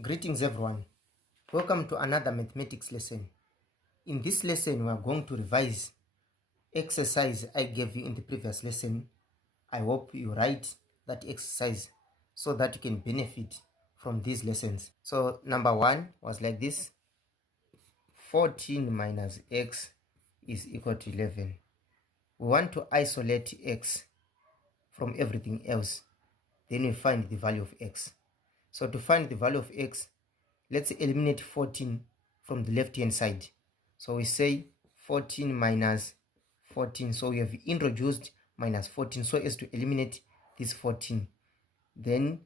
Greetings everyone. Welcome to another mathematics lesson. In this lesson we are going to revise exercise I gave you in the previous lesson. I hope you write that exercise so that you can benefit from these lessons. So number 1 was like this. 14 minus x is equal to 11. We want to isolate x from everything else. Then we find the value of x. So to find the value of x, let's eliminate 14 from the left hand side. So we say 14 minus 14. So we have introduced minus 14 so as to eliminate this 14. Then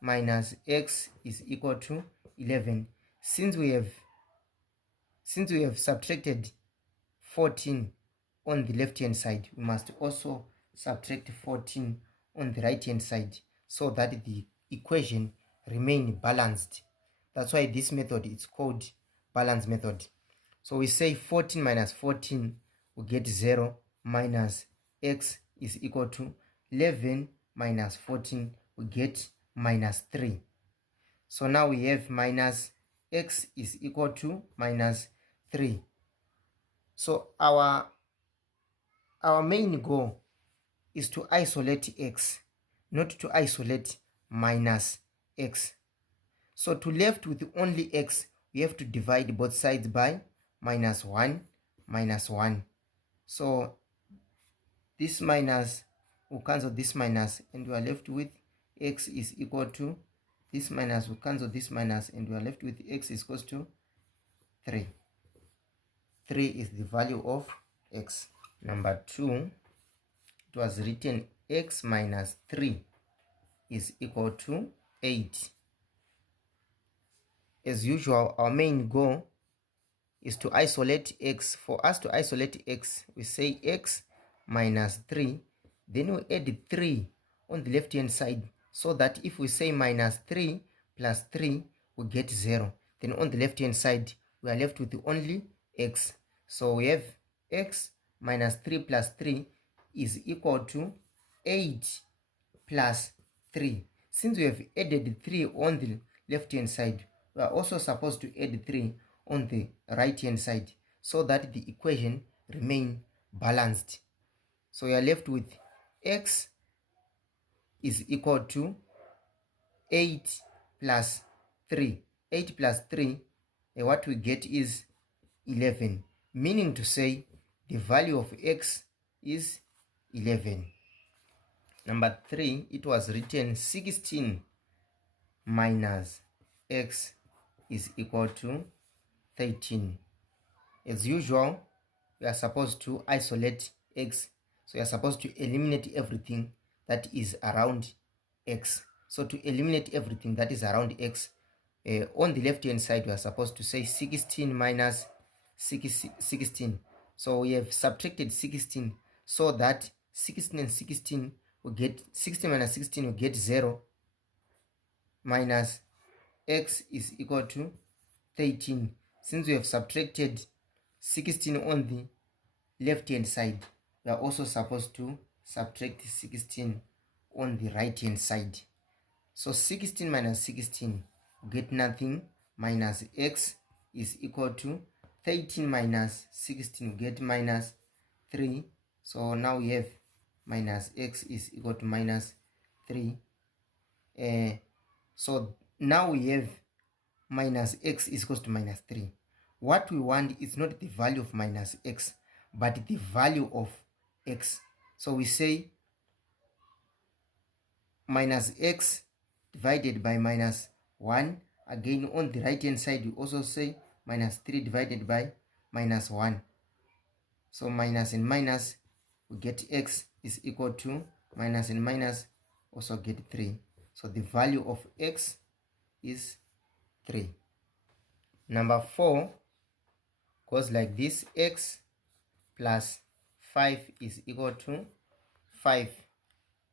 minus x is equal to 11. Since we have subtracted 14 on the left hand side, we must also subtract 14 on the right hand side so that the equation remain balanced. That's why this method is called balance method. So we say 14 minus 14, we get 0, minus x is equal to 11 minus 14, we get minus 3. So now we have minus x is equal to minus 3. So our main goal is to isolate x, not to isolate minus x. So to left with only x, we have to divide both sides by minus 1, minus 1. So this minus will cancel this minus and we are left with x is equal to, this minus will cancel this minus and we are left with x is equal to 3. 3 is the value of x. Number 2, it was written x minus 3 is equal to 8. As usual, our main goal is to isolate x. For us to isolate x, we say x minus 3, then we add 3 on the left hand side, so that if we say minus 3 plus 3, we get 0. Then on the left hand side, we are left with only x. So we have x minus 3 plus 3 is equal to 8 plus 3. Since we have added 3 on the left hand side, we are also supposed to add 3 on the right hand side so that the equation remain balanced. So we are left with x is equal to 8 plus 3. 8 plus 3, what we get is 11, meaning to say the value of x is 11. Number 3, it was written 16 minus x is equal to 13. As usual, we are supposed to isolate x. So we are supposed to eliminate everything that is around x. So to eliminate everything that is around x, on the left hand side we are supposed to say 16 minus 16. So we have subtracted 16 so that 16 and 16 we get 16 minus 16 we get 0, minus x is equal to 13. Since we have subtracted 16 on the left hand side, we are also supposed to subtract 16 on the right hand side. So 16 minus 16 we get nothing, minus x is equal to 13 minus 16 we get minus 3. So now we have minus x is equal to minus 3. So now we have minus x is equal to minus 3. What we want is not the value of minus x, but the value of x. So we say minus x divided by minus 1. Again, on the right hand side, we also say minus 3 divided by minus 1. So minus and minus, we get x is equal to minus and minus, also get 3. So the value of x is 3. Number 4 goes like this. X plus 5 is equal to 5.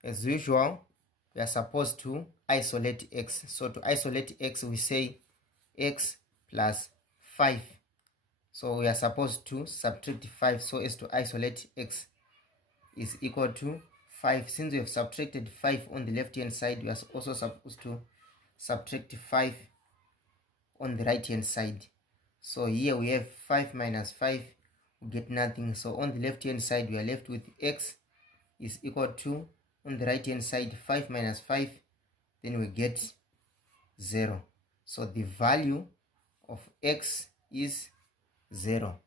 As usual, we are supposed to isolate x. So to isolate x, we say x plus 5. So we are supposed to subtract 5 so as to isolate x is equal to 5. Since we have subtracted 5 on the left hand side, we are also supposed to subtract 5 on the right hand side. So here we have 5 minus 5, we get nothing. So on the left hand side we are left with x is equal to, on the right hand side, 5 minus 5, then we get 0. So the value of x is 0.